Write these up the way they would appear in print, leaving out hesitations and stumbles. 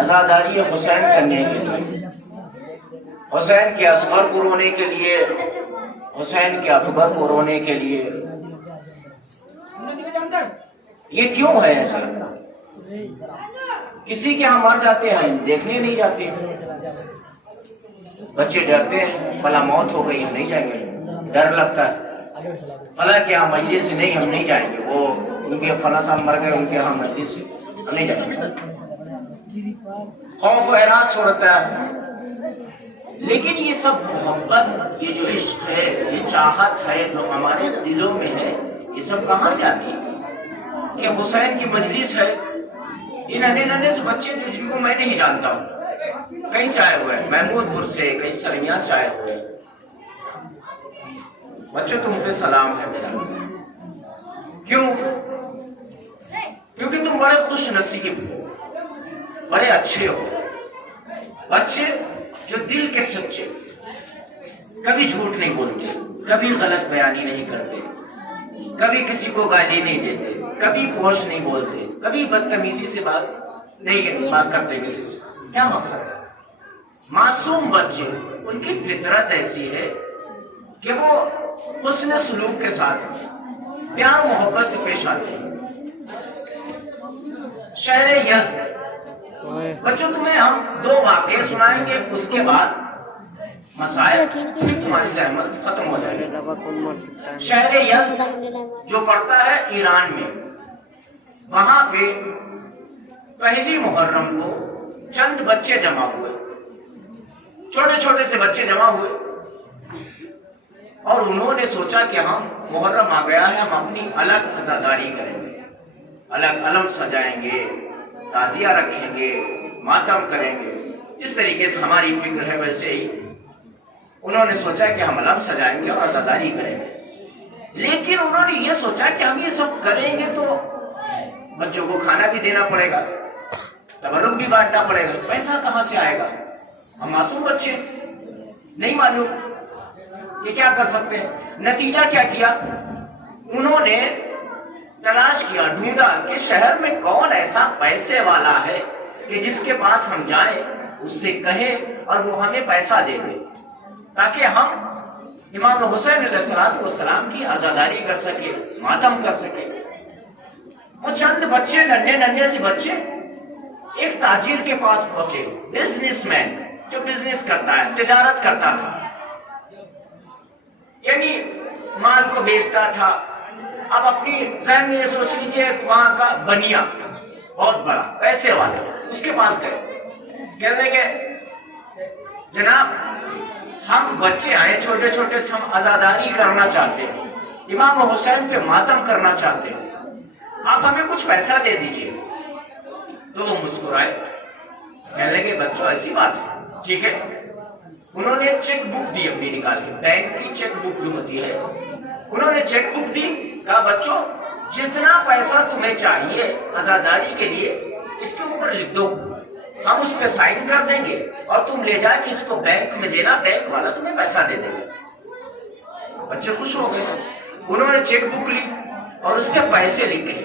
عزاداری حسین کرنے کے لیے، حسین کے اصغر کو رونے کے لیے، حسین کے اکبر کو رونے کے لیے، یہ کیوں ہے ایسا؟ کسی کے ہاں مر جاتے ہیں دیکھنے نہیں جاتے، بچے ڈرتے ہیں فلاں موت ہو گئی ہم نہیں جائیں گے، ڈر لگتا ہے فلاں کے ہاں مجلس سے نہیں ہم نہیں جائیں گے، وہ ان کے فلاں صاحب مر گئے ان کے ہاں مجلس سے ہم نہیں جائیں گے، خوف و ہراس ہوتا ہے۔ لیکن یہ سب محبت، یہ جو عشق ہے، یہ چاہت ہے جو ہمارے دلوں میں ہے، یہ سب کہاں سے آتی ہے؟ کہ حسین کی مجلس ہے، ان ننے سے بچے جن کو میں نہیں جانتا ہوں، کہیں سے آئے ہوئے ہیں، محمود پور سے، کہیں سرمیا سے آئے ہوئے ہیں، بچوں تم پہ سلام ہے میرا۔ کیوں؟ کیونکہ تم بڑے خوش نصیب ہو، بڑے اچھے ہو، بچے جو دل کے سچے، کبھی جھوٹ نہیں بولتے، کبھی غلط بیانی نہیں کرتے، کبھی کسی کو گالی نہیں دیتے، کبھی فحش نہیں بولتے، کبھی بدتمیزی سے بات نہیں کرتے کسی سے۔ کیا مقصد ہے؟ معصوم بچے، ان کی فطرت ایسی ہے کہ وہ حسن سلوک کے ساتھ پیار محبت سے پیش آتے ہیں۔ شہر یزد، بچوں تمہیں ہم 2 واقعے سنائیں گے، اس کے بعد مسائل پھر تمہاری زحمت ختم ہو جائے گی۔ شہر یزد جو پڑتا ہے ایران میں، وہاں پہ پہلی محرم کو چند بچے جمع ہوئے، چھوٹے چھوٹے سے بچے جمع ہوئے، اور انہوں نے سوچا کہ ہم محرم آ گیا ہے، ہم اپنی الگ عزاداری کریں گے، الگ علم سجائیں گے، تعزیہ رکھیں گے، ماتم کریں گے، جس طریقے سے ہماری فکر ہے ویسے ہی انہوں نے سوچا کہ ہم علم سجائیں گے اور عزاداری کریں گے۔ لیکن انہوں نے یہ سوچا کہ ہم یہ سب کریں گے تو بچوں کو کھانا بھی دینا پڑے گا، تبرک بھی بانٹنا پڑے گا، پیسہ کہاں سے آئے گا؟ ہم معصوم بچے، نہیں معلوم یہ کیا کر سکتے ہیں۔ نتیجہ کیا کیا؟ انہوں نے تلاش کیا، ڈھونڈا کہ شہر میں کون ایسا پیسے والا ہے کہ جس کے پاس ہم جائیں، اس سے کہیں اور وہ ہمیں پیسہ دے دے، تاکہ ہم امام حسین علیہ السلام کی عزاداری کر سکے، ماتم کر سکے۔ وہ چند بچے، ننھے سے بچے، ایک تاجر کے پاس پہنچے، بزنس مین جو بزنس کرتا ہے، تجارت کرتا تھا، یعنی مال کو بیچتا تھا۔ اب اپنی ذہن میں یہ سوچ لیجیے، وہاں کا بنیا بہت بڑا پیسے والا، اس کے پاس گئے، کہنے کہ جناب ہم بچے آئے چھوٹے چھوٹے سے، ہم عزاداری کرنا چاہتے ہیں، امام حسین پہ ماتم کرنا چاہتے ہیں، آپ ہمیں کچھ پیسہ دے دیجئے۔ تو وہ مسکرائے، کہنے لگے بچوں ایسی بات ہے، ٹھیک ہے۔ انہوں نے چیک بک دی اپنی نکال کے، بینک کی چیک بک جو ہوتی ہے، انہوں نے چیک بک دی، کہا بچوں جتنا پیسہ تمہیں چاہیے عزاداری کے لیے اس کے اوپر لکھ دو، ہم اس پہ سائن کر دیں گے اور تم لے جا کے اس کو بینک میں دینا، بینک والا تمہیں پیسہ دے دے گا۔ بچے خوش ہو گئے، انہوں نے چیک بک لی اور اس پہ پیسے لکھے۔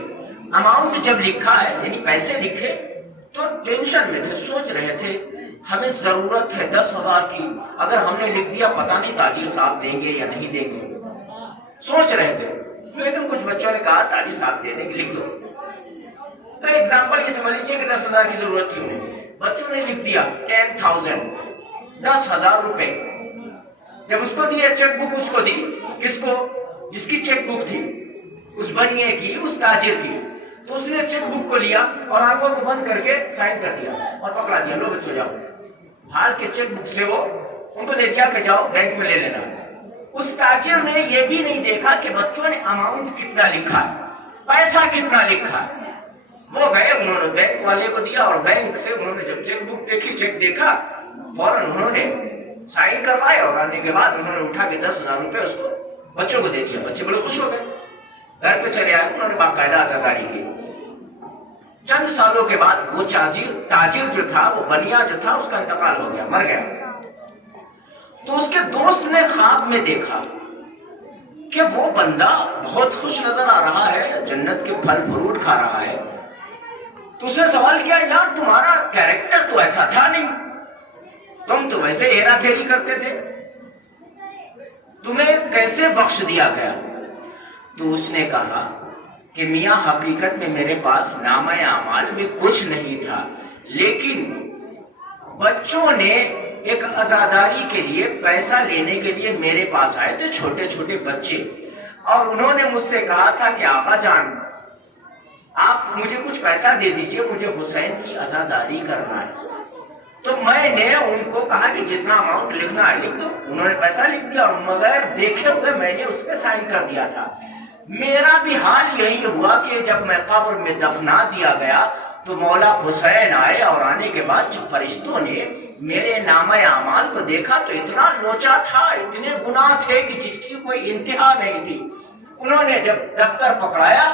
اماؤنٹ جب لکھا ہے، یعنی پیسے لکھے، تو ٹینشن میں تھے، سوچ رہے تھے ہمیں ضرورت ہے 10,000 کی، اگر ہم نے لکھ دیا پتہ نہیں تاجر صاحب دیں گے یا نہیں دیں گے، سوچ رہے تھے۔ لیکن کچھ بچوں نے کہا تاجر صاحب دے دیں گے، لکھ دو۔ تو ایگزامپل یہ سمجھ لیجیے کہ 10,000 کی ضرورت تھی انہیں، بچوں نے لکھ دیا 10,000، 10,000 روپے۔ جب اس کو دی چیک بک، اس کو دی، کس کو؟ جس کی چیک بک تھی، اس بنیے کی، اس تاجر کی۔ تو اس نے چیک بک کو لیا اور آنکھوں کو بند کر کے سائن کر دیا اور پکڑا دیا، لو بچوں جاؤ۔ بھال کے چیک بک سے وہ ان کو دے دیا کہ جاؤ بینک میں لے لینا۔ اس تاجر نے یہ بھی نہیں دیکھا کہ بچوں نے اماؤنٹ کتنا لکھا ہے، پیسہ کتنا لکھا ہے۔ وہ گئے، انہوں نے بینک والے کو دیا اور بینک سے انہوں نے جب چیک بک دیکھی، چیک دیکھا، فوراً انہوں نے سائن کروائے اور آنے کے بعد انہوں نے اٹھا کے 10,000 روپے اس کو بچوں کو دے دیا۔ بچے بڑے خوش ہو گئے، گھر پہ چلے آئے، انہوں نے باقاعدہ عزاداری کی۔ چند سالوں کے بعد وہ تاجر جو تھا، وہ بنیا جو تھا، اس کا انتقال ہو گیا، مر گیا۔ تو اس کے دوست نے خواب میں دیکھا کہ وہ بندہ بہت خوش نظر آ رہا ہے، جنت کے پھل فروٹ کھا رہا ہے۔ تو اس نے سوال کیا، یار تمہارا کیریکٹر ایسا تھا نہیں، تم تو ویسے ہیرا پھیری کرتے تھے، تمہیں کیسے بخش دیا گیا؟ تو اس نے کہا کہ میاں حقیقت میں میرے پاس نامہ اعمال میں کچھ نہیں تھا، لیکن بچوں نے ایک عزاداری کے لیے پیسہ لینے کے لیے میرے پاس آئے تھے، چھوٹے چھوٹے بچے، اور انہوں نے مجھ سے کہا تھا کہ آقا جان آپ مجھے کچھ پیسہ دے دیجئے، مجھے حسین کی عزاداری کرنا ہے۔ تو میں نے ان کو کہا کہ جتنا اماؤنٹ لکھنا ہے لکھ دو، انہوں نے پیسہ لکھ دیا، اور مگر دیکھے ہوئے میں نے اس پہ سائن کر دیا تھا۔ میرا بھی حال یہی ہوا کہ جب میں قبر میں دفنا دیا گیا تو مولا حسین آئے، اور آنے کے بعد جب فرشتوں نے میرے نامہ اعمال کو دیکھا تو اتنا لوچا تھا، اتنے گناہ تھے کہ جس کی کوئی انتہا نہیں تھی۔ انہوں نے جب دفتر پکڑایا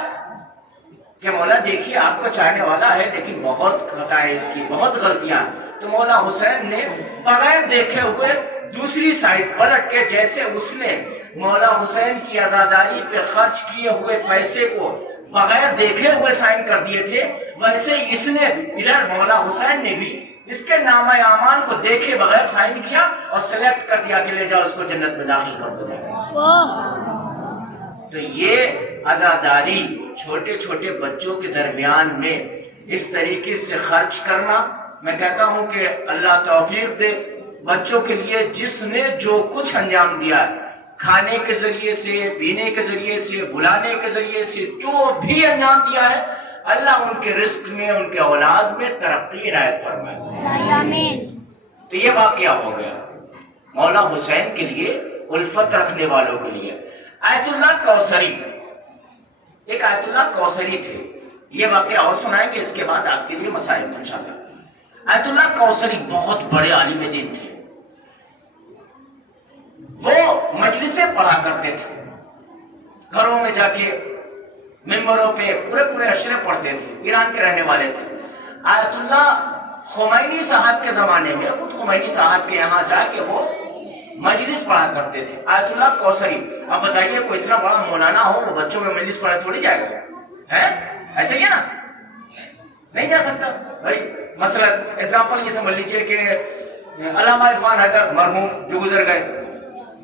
کہ مولا دیکھیے آپ کو چاہنے والا ہے لیکن بہت خطا ہے، اس کی بہت غلطیاں، تو مولا حسین نے بغیر دیکھے ہوئے دوسری سائڈ پلٹ کے، جیسے اس نے مولا حسین کی عزاداری پہ خرچ کیے ہوئے پیسے کو بغیر دیکھے ہوئے سائن کر دیے تھے، ویسے اس نے ادھر مولا حسین نے بھی اس کے نامہ اعمال کو دیکھے بغیر سائن کیا اور سلیکٹ کر دیا کہ لے جاؤ اس کو جنت میں داخل کر دو۔ تو یہ عزاداری چھوٹے چھوٹے بچوں کے درمیان میں اس طریقے سے خرچ کرنا، میں کہتا ہوں کہ اللہ توفیق دے بچوں کے لیے، جس نے جو کچھ انجام دیا ہے، کھانے کے ذریعے سے، پینے کے ذریعے سے، بلانے کے ذریعے سے، جو بھی انجام دیا ہے، اللہ ان کے رزق میں، ان کے اولاد میں ترقی عنایت فرمائے۔ تو یہ واقعہ ہو گیا مولا حسین کے لیے، الفت رکھنے والوں کے لیے۔ آیت اللہ کوثری، ایک آیت اللہ کوثری تھے، یہ واقعہ اور سنائیں گے، اس کے بعد آپ کے لیے مسائل انشاءاللہ۔ آیت اللہ کوثری بہت بڑے عالم دین تھے، وہ مجلسیں پڑھا کرتے تھے، گھروں میں جا کے ممبروں پہ پورے اشرے پڑھتے تھے، ایران کے رہنے والے تھے۔ آیت اللہ خمینی صاحب کے زمانے میں خود خمینی صاحب کے یہاں جا کے وہ مجلس پڑھا کرتے تھے، آیت اللہ کوثری۔ اب بتائیے کوئی اتنا بڑا مولانا ہو وہ بچوں میں مجلس پڑھے تھوڑی جائے گا، ہے ایسے ہی ہے نا، نہیں جا سکتا بھائی۔ مثلا ایگزامپل یہ سمجھ لیجیے کہ علامہ عرفان حیدر مرحوم جو گزر گئے،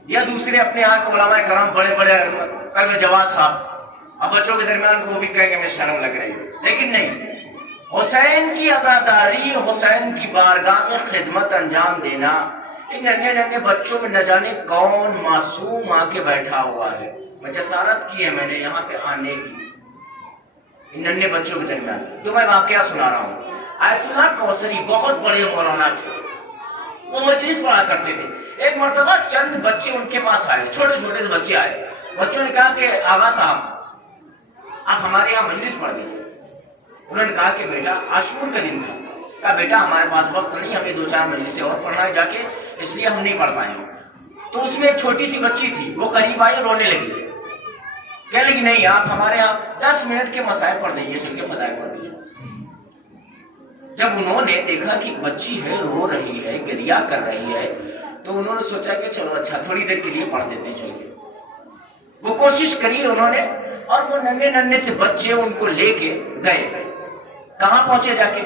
یا دوسرے اپنے یہاں کے علماء کرام بڑے بڑے قلب جواز صاحب، اب بچوں کے درمیان وہ بھی کہیں گے میں شرم لگ رہی ہے، لیکن نہیں، حسین کی عزاداری، حسین کی بارگاہ میں خدمت انجام دینا، ان ننھے ننھے بچوں میں نہ جانے کون معصوم آ کے بیٹھا ہوا ہے۔ میں جسارت کی ہے میں نے یہاں پہ آنے کی، ان ننھے بچوں کے درمیان تو میں واقعہ سنا رہا ہوں۔ آیت اللہ کوثری بہت بڑے مولانا تھے، وہ مجلس پڑھا کرتے تھے۔ ایک مرتبہ چند بچے ان کے پاس آئے، چھوٹے چھوٹے سے بچے آئے، بچوں نے کہا کہ آغا صاحب آپ ہمارے یہاں مجلس پڑھ دیجیے۔ انہوں نے کہا کہ بیٹا عاشور کا دن تھا، کہا بیٹا ہمارے پاس وقت نہیں، ہمیں 2-4 مجلسیں اور پڑھنا ہے جا کے، اس لیے ہم نہیں پڑھ پائیں گے۔ تو اس میں ایک چھوٹی سی بچی تھی، وہ قریب آئی، رونے لگی، کہنے لگی نہیں آپ ہمارے یہاں 10 منٹ کے مسائل پڑھ دیجیے، سن کے مسائل پڑھ دیجیے۔ جب انہوں نے دیکھا کہ بچی ہے، رو رہی ہے، گریہ کر رہی ہے، تو انہوں نے سوچا کہ چلو اچھا تھوڑی دیر کے لیے پڑھ دیتے ہیں، چلیے۔ وہ کوشش کری انہوں نے، اور وہ ننھے ننھے سے بچے ان کو لے کے گئے۔ کہاں پہنچے جا کے؟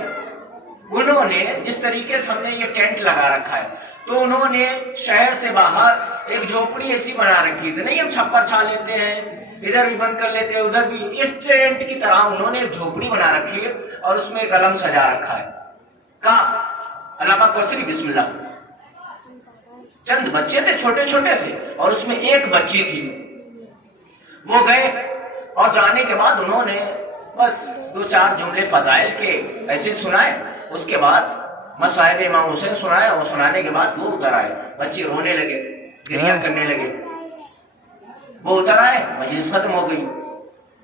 انہوں نے جس طریقے سے ہم نے یہ ٹینٹ لگا رکھا ہے، تو انہوں نے شہر سے باہر ایک جھوپڑی ایسی بنا رکھی تھی، نہیں ہم چھپر چھا لیتے ہیں، ادھر بھی بند کر لیتے ہیں، ادھر بھی، اس ٹینٹ کی طرح انہوں نے ایک جھوپڑی بنا رکھی ہے اور اس میں ایک علم سجا رکھا ہے۔ کہا علامہ کوثری بسم اللہ۔ چند بچے تھے چھوٹے چھوٹے سے، اور اس میں ایک بچی تھی۔ وہ گئے اور جانے کے بعد انہوں نے بس 2-4 جملے فضائل کے ایسے سنائے، اس کے بعد مصائب امام حسین سنائے، اور سنانے کے بعد وہ اتر آئے، بچے رونے لگے، گریہ کرنے لگے، وہ اتر آئے، مجلس ختم ہو گئی۔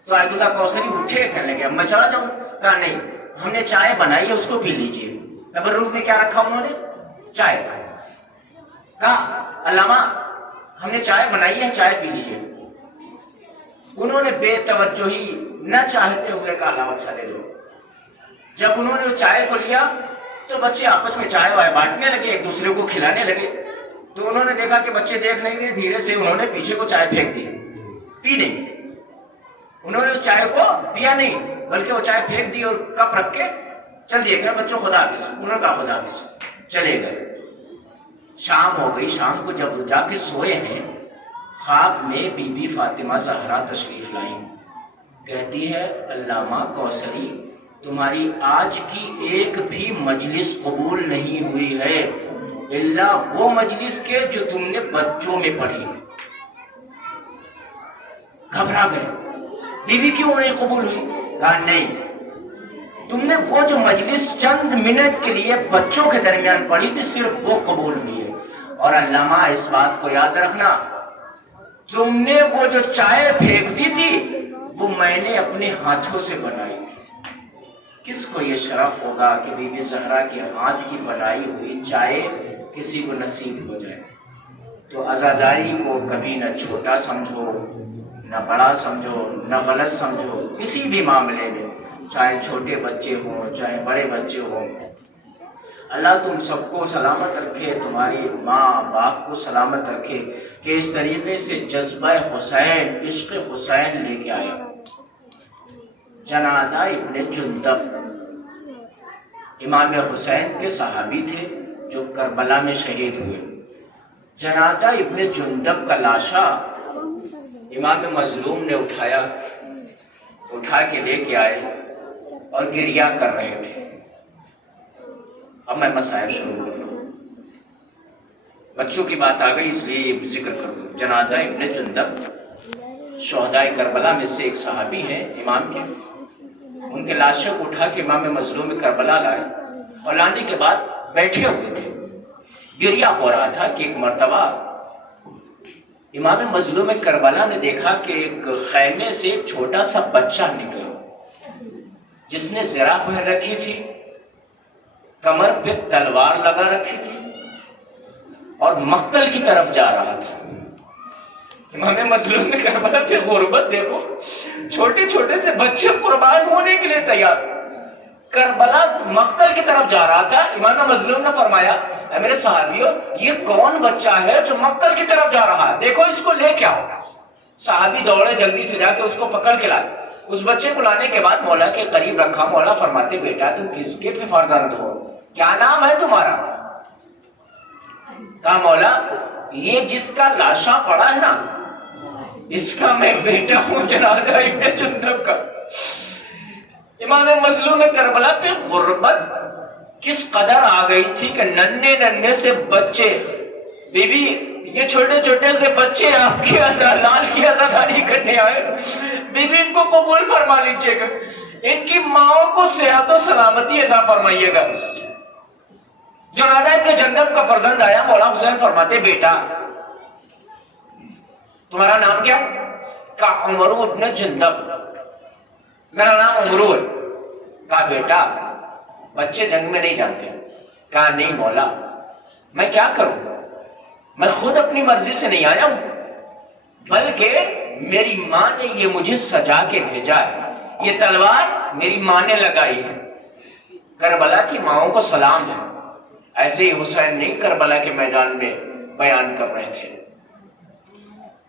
تو آیت اللہ کوثری اٹھے، کہنے لگے اب میں چلا جاؤں؟ کہا نہیں، ہم نے چائے بنائی ہے، اس کو پی لیجیے۔ تبرک میں کیا رکھا انہوں نے؟ چائے۔ کہا علامہ ہم نے چائے بنائی ہے، چائے پی لیجیے۔ انہوں نے بے توجہی نہ چاہتے ہوئے کہا لاؤ اچھا لے لو۔ جب انہوں نے چائے کو لیا تو بچے آپس میں چائے وائے بانٹنے لگے، ایک دوسرے کو کھلانے لگے۔ تو انہوں نے دیکھا کہ بچے دیکھ نہیں گئے، دھیرے سے انہوں نے پیچھے کو چائے پھینک دی، پی نہیں۔ انہوں نے چائے کو پیا نہیں، بلکہ وہ چائے پھینک دی اور کپ رکھ کے چلیے کہ بچوں خدا حافظ، انہوں نے کہا خدا حافظ، چلے گئے۔ شام ہو گئی، شام کو جب جا کے سوئے ہیں، خواب میں بی بی فاطمہ زہرا تشریف لائیں، کہتی ہے علامہ کوثری تمہاری آج کی ایک بھی مجلس قبول نہیں ہوئی ہے الا وہ مجلس کے جو تم نے بچوں میں پڑھی۔ گھبرا گئے، بیوی کیوں نہیں قبول ہوئی؟ کہا نہیں، تم نے وہ جو مجلس چند منٹ کے لیے بچوں کے درمیان پڑھی تھی صرف وہ قبول ہوئی ہے۔ اور علامہ اس بات کو یاد رکھنا، تم نے وہ جو چائے پھینک دی تھی وہ میں نے اپنے ہاتھوں سے بنائی۔ کس کو یہ شرف ہوگا کہ بی بی زہرا کے ہاتھ کی بنائی ہوئی چائے کسی کو نصیب ہو جائے؟ تو عزاداری کو کبھی نہ چھوٹا سمجھو، نہ بڑا سمجھو، نہ غلط سمجھو، کسی بھی معاملے میں، چاہے چھوٹے بچے ہوں چاہے بڑے بچے ہوں۔ اللہ تم سب کو سلامت رکھے، تمہاری ماں باپ کو سلامت رکھے کہ اس طریقے سے جذبہ حسین، عشق حسین لے کے آئے۔ جنادہ ابن جندب امام حسین کے صحابی تھے جو کربلا میں شہید ہوئے۔ جنادہ ابن جندب کا لاشا امام مظلوم نے اٹھا کے لے کے آئے اور گریہ کر رہے تھے۔ اب میں مسائل شروع کر دوں، بچوں کی بات آ گئی اس لیے ذکر کر دوں۔ جنادہ ابن جندب شہدائے کربلا میں سے ایک صحابی ہیں امام کے، ان کے لاشوں کو اٹھا کے امام مظلوم کربلا لائے اور لانے کے بعد بیٹھے ہوئے تھے، گریہ ہو رہا تھا کہ ایک مرتبہ امام مظلوم کربلا نے دیکھا کہ ایک خیمے سے ایک چھوٹا سا بچہ نکلا جس نے زرہ پہن رکھی تھی، کمر پہ تلوار لگا رکھی تھی اور مقتل کی طرف جا رہا تھا۔ امام مظلوم نے کربلا پہ غربت دیکھو، چھوٹے چھوٹے سے بچے قربان ہونے کے لیے تیار، کربلا مقتل کی طرف جا رہا تھا۔ امام مظلوم نے فرمایا اے میرے صحابیوں، یہ کون بچہ ہے جو مقتل کی طرف جا رہا ہے؟ دیکھو اس کو لے کے آؤ۔ صحابی دوڑے جلدی سے جا کے اس کو پکڑ کے لائے۔ اس بچے کو لانے کے بعد مولا کے قریب رکھا، مولا فرماتے بیٹا تم کس کے بھی فرزند ہو، کیا نام ہے تمہارا؟ کہا مولا یہ جس کا لاشا پڑا ہے نا اس کا میں بیٹا ہوں جنادہ ابن جندب کا۔ امام مظلوم کربلا پہ غربت کس قدر آ گئی تھی کہ ننھے ننھے سے بچے، بی بی یہ چھوٹے چھوٹے سے بچے آپ کی لال کی عزاداری کرنے آئے، بی بی ان کو قبول فرما لیجئے گا، ان کی ماؤں کو صحت و سلامتی عطا فرمائیے گا۔ جنادہ ابن جندب کا فرزند آیا، مولا حسین فرماتے بیٹا تمہارا نام کیا؟ کہا عمرو ابن جندب، میرا نام عمرو ہے۔ کہا بیٹا بچے جنگ میں نہیں جاتے؟ کہا نہیں مولا، میں کیا کروں، میں خود اپنی مرضی سے نہیں آیا ہوں، بلکہ میری ماں نے یہ مجھے سجا کے بھیجا ہے، یہ تلوار میری ماں نے لگائی ہے۔ کربلا کی ماؤں کو سلام ہے۔ ایسے ہی حسین نہیں کربلا کے میدان میں بیان کر رہے تھے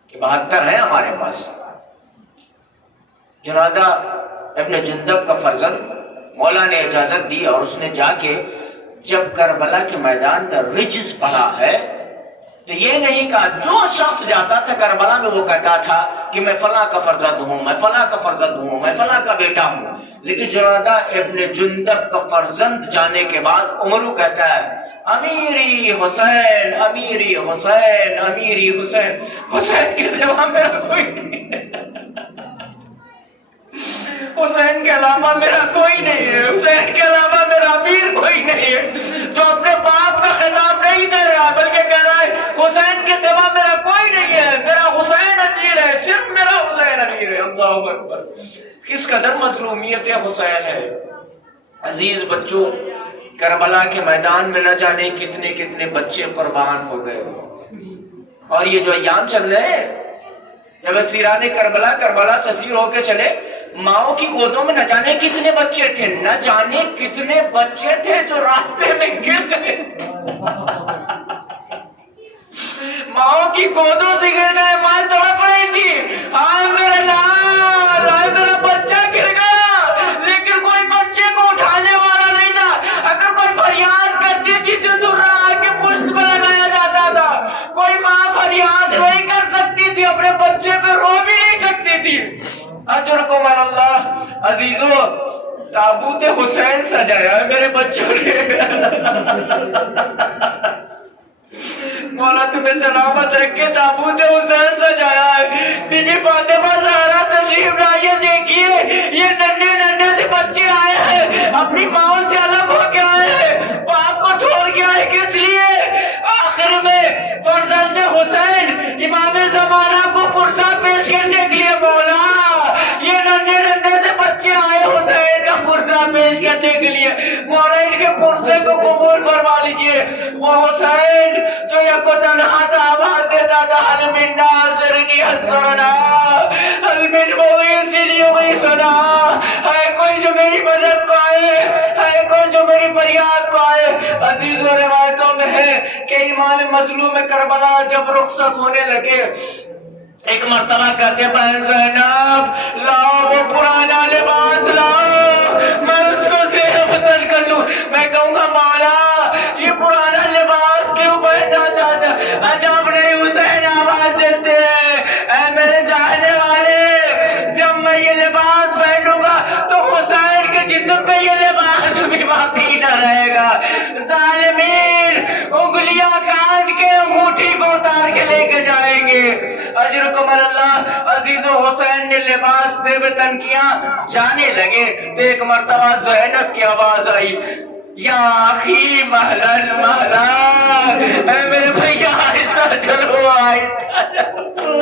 کہ 72 ہیں ہمارے پاس۔ جنادہ ابن جندب کا فرزند مولا نے اجازت دی اور اس نے جا کے جب کربلا کے میدان میں رجز پڑھا ہے تو یہ نہیں کہا، جو شخص جاتا تھا کربلا میں وہ کہتا تھا کہ میں فلاں کا فرزند ہوں، میں فلاں کا فرزند ہوں، میں فلاں کا بیٹا ہوں، لیکن جنادہ ابن جندب کا فرزند جانے کے بعد عمرو کہتا ہے امیری حسین، امیری حسین، امیری حسین، حسین کے سوا میرا کوئی نہیں ہے، حسین کے علاوہ میرا کوئی نہیں ہے، حسین کے علاوہ میرا امیر کوئی نہیں ہے، جو اپنے باپ کا خطاب نہیں دے رہا بلکہ کہہ رہا ہے حسین کے سوا میرا کوئی نہیں ہے، میرا حسین امیر ہے، صرف میرا حسین امیر ہے۔ اللہ اکبر، کس قدر مظلومیت حسین ہے۔ عزیز بچوں، کربلا کے میدان میں نہ جانے کتنے کتنے بچے قربان ہو گئے، اور یہ جو ایام چل رہے ہیں جب سیران کربلا سے اسیر ہو کے چلے، ماؤں کی گودوں میں نہ جانے کتنے بچے تھے، نہ جانے کتنے بچے تھے جو راستے میں گر گئے، ماؤں کی گودوں سے گر گئے، ماں تڑپ رہی تھی، آئے میرا لال، آئے میرا بچہ گر گیا، لیکن کوئی بچے کو اٹھانے والا نہیں تھا۔ اجرکم اللہ عزیزو تابوت حسین سجایا ہے میرے بچوں نے مولا تمہیں سلامت رکھے تابوت حسین سجایا ہے بی بی فاطمہ زہرا تشریف لائیے دیکھیے یہ ننھے ننھے سے بچے آئے ہیں اپنی ماں سے الگ ہو کے آئے ہیں باپ کو چھوڑ کے آئے کس لیے آخر میں فرزند حسین امام زمانہ کو پرسہ پیش کرنے کے لیے مولا یہ ننھے ننھے سے بچے آئے حسین کا پرسہ پیش کرنے کے لیے مولا ان کے پرسے کو قبول فرما لیجئے وہ حسین جو یک و تنہا تھا آواز دیتا تھا حل من ناصرنی انصرنا حل من مغیثن یغیثنا ہے کوئی جو میری مدد کو آئے ہے کوئی جو میری فریاد کو آئے عزیز و روایتوں میں ہے کہ امام مظلوم کربلا جب رخصت ہونے لگے ایک مرتبہ کہتے بہن زینب لاؤ وہ پرانا لباس لاؤ میں اس کو زیر بدل کر لوں میں کہوں گا مولا یہ پرانا لباس کیوں پہننا چاہتا عجب نہیں حسین آواز دیتے اے میرے چاہنے والے جب میں یہ لباس پہنوں گا تو حسین کے جسم پہ یہ لباس بھی باقی نہ رہے گا ظالمین انگلیاں کاٹ کے انگوٹھی کو اتار کے لے کے جائیں گے اجرکم اللہ عزیز و حسین نے لباس بے وطن کیا جانے لگے تو ایک مرتبہ زینب کی آواز آئی یا آخی محلن محلن اے میرے بھائی آہستہ چلو آہستہ چلو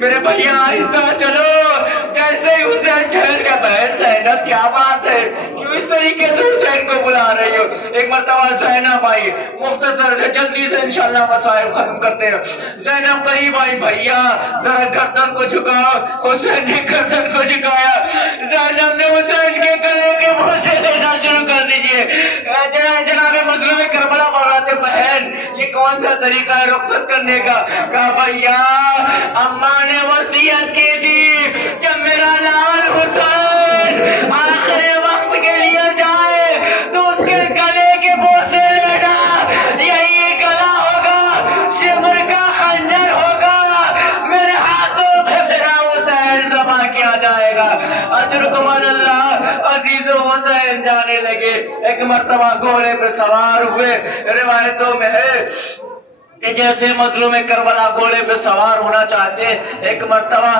میرے بھیا آہستہ چلو جیسے ہی حسین ٹھہر کے بہن زینب کیا بات ہے کیوں اس طریقے سے حسین کو بلا رہی ہو ایک مرتبہ زینب آئی مختصر سے جلدی سے انشاءاللہ مسائل ختم کرتے ہیں زینب قریب آئی بھیا ذرا گردن کو جھکاؤ حسین نے گردن کو جھکایا زینب نے حسین کے گلے کے بوسے دینا شروع کر دیجئے جناب مظلوم کربلا بڑھاتے بہن یہ کون سا طریقہ ہے رخصت کرنے کا کہا بھیا اماں نے وصیت کی تھی جب میرا لال حسین آخر وقت کے لیے جائے تو اس کے گلے کے بوسے لینا یہی گلا ہوگا شمر کا خنجر ہوگا میرے ہاتھوں پہ میرا حسین ذبح کیا جائے گا اجرکم اللہ عزیز و حسین جانے لگے ایک مرتبہ گھوڑے پہ سوار ہوئے روایتوں میں ہے کہ جیسے مظلوم کربلا گھوڑے پہ سوار ہونا چاہتے ایک مرتبہ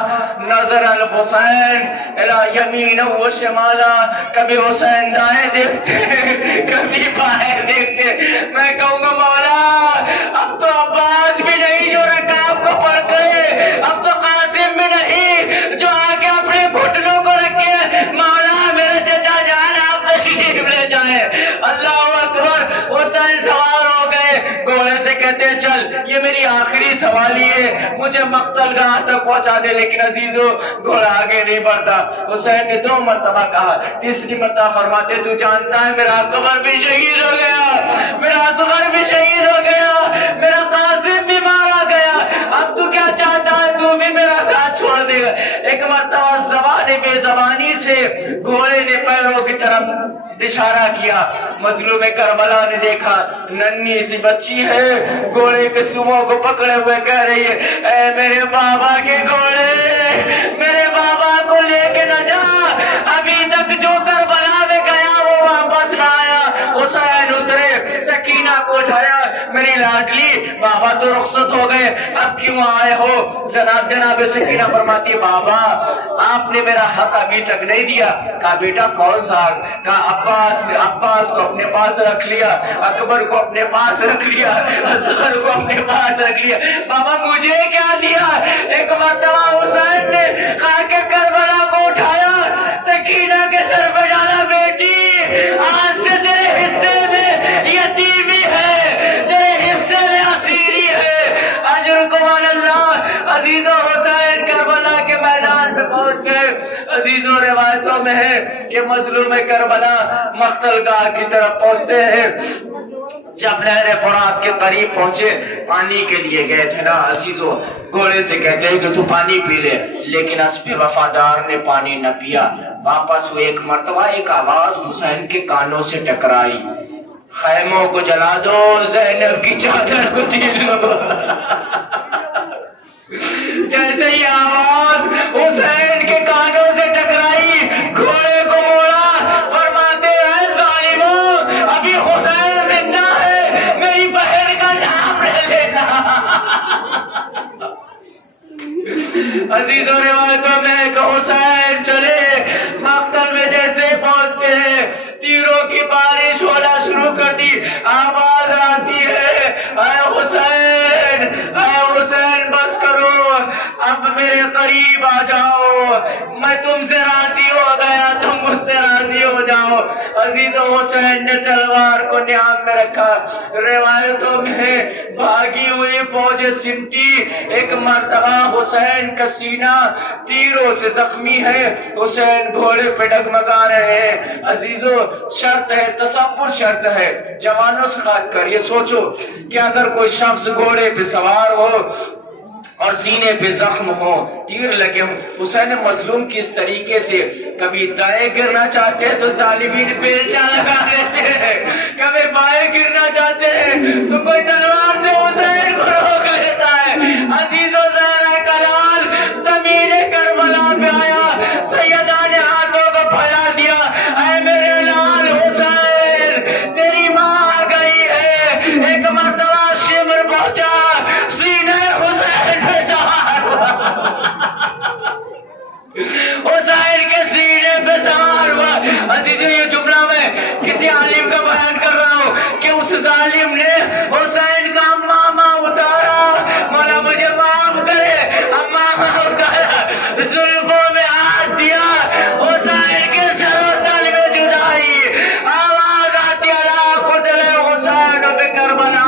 نظر الحسین الی یمین و شمالا کبھی حسین دائیں دیکھتے کبھی بائیں دیکھتے میں کہوں گا مولا اب تو عباس بھی نہیں جو رکاب کو پڑھ گئے اب تو قاسم بھی نہیں جو آگے اپنے گھٹنوں کو رکھے مولا میرے چچا جان آپ تشریف لے جائیں اللہ اکبر حسین سوار ہو گئے گھوڑے سے کہتے چل یہ میری آخری سوالی ہے مجھے مقتل گاہ تک پہنچا دے لیکن عزیزو گھوڑا آگے نہیں بڑھتا حسین نے 2 مرتبہ کہا تیسری مرتبہ فرماتے تو جانتا ہے میرا اکبر بھی شہید ہو گیا میرا اصغر بھی شہید ہو گیا میرا قاسم بھی مارا گیا اب تو کیا چاہتا ہے تو بھی میرا ساتھ چھوڑ دے گا ایک مرتبہ زبان بے زبانی سے گھوڑے نے پیروں کی طرف اشارہ کیا مظلوم کربلا نے دیکھا ننھی سی بچی ہے گھوڑے کے سموں کو پکڑے ہوئے کہہ رہی ہے اے میرے بابا کے گھوڑے میرے بابا کو لے کے نہ جا ابھی تک جو کربلا میں گیا وہ واپس نہ آیا حسین اترے سکینہ کو اٹھایا میری لاڈلی بابا تو رخصت ہو گئے اب کیوں آئے ہو جناب سکینہ فرماتی ہے بابا آپ نے میرا حق ابھی تک نہیں دیا کہا بیٹا کون سا کہا عباس کو اپنے پاس رکھ لیا اکبر کو اپنے پاس رکھ لیا اصغر کو اپنے پاس رکھ لیا بابا مجھے کیا دیا ایک مرتبہ حسین نے خاک کربلا کو اٹھایا سکینہ کے سر پہ ڈالا بیٹی آج سے تیرے حصے میں یتیمی ہے تیرے حصے میں اسیری ہے اجرکم اللہ عزیز و حسین کربلا کے میدان میں پہنچ گئے عزیز و روایتوں میں ہے کہ مظلوم کربلا مقتل گاہ کی طرف پہنچتے ہیں جب نہر فرات کے قریب پہنچے پانی کے لیے گئے تھے نا عزیزو گھوڑے سے کہتے ہیں کہ تو پانی پی لے لیکن اسب وفادار نے پانی نہ پیا واپس ہوئے ایک مرتبہ ایک آواز حسین کے کانوں سے ٹکرائی خیموں کو جلا دو زینب کی چادر کو چھین لو سے یہ آواز حسین کے کانوں سے ٹکرائی، گھوڑے کو موڑا، فرماتے ہیں ظالموں ابھی حسین زندہ ہے، میری بہن کا نام لے لینا۔ عزیزوں روایتوں میں کہ حسین چلے مقتل میں جیسے پہنچتے ہیں تیروں کی بارش ہونا شروع کر دی، آواز آتی ہے اے حسین، اے حسین بس کرو، اب میرے قریب آ جاؤ، میں تم سے راضی ہو گیا، تم مجھ سے راضی ہو جاؤ۔ عزیزوں حسین نے تلوار کو نیام میں رکھا، روایتوں میں بھاگی ہوئی فوج سمٹی، ایک مرتبہ حسین کا سینہ تیروں سے زخمی ہے، حسین گھوڑے پہ ڈگمگا رہے ہیں۔ عزیزوں شرط ہے، تصور شرط ہے، جوانوں سے خاص کر یہ سوچو کہ اگر کوئی شخص گھوڑے پہ سوار ہو اور سینے پہ زخم ہو، تیر لگے ہوں، حسین مظلوم کس طریقے سے کبھی دائیں گرنا چاہتے ہیں تو ظالمین بیلچا لگا دیتے ہیں، کبھی بائیں گرنا چاہتے ہیں تو کوئی تلوار سے حسین کو روک لیتا ہے۔ عزیزوں زہرا کا لال زمین کربلا پہ آیا، سیدہ نے ہاتھوں کو پھیلا دیا، اے میرے لال حسین تیری ماں آ گئی ہے۔ ایک مرتبہ شمر پہنچا، سینے حسین پہ سوار ہوا، حسین کے سینے پہ سوار ہوا۔ عزیزوں یہ جملہ میں کسی عالم کا بیان کر رہا ہوں کہ اس ظالم نے حسین کا ماما اتارا، مولا مجھے معاف کرے، ماما اتارا، زلفوں میں ہاتھ دیا، حسین کے سر و تل میں جدائی، آواز آتی الا قتل حسین بکربلا،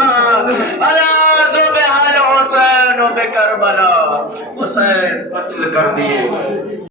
الا ذبح الحسین بکربلا، حسین قتل کر دیے۔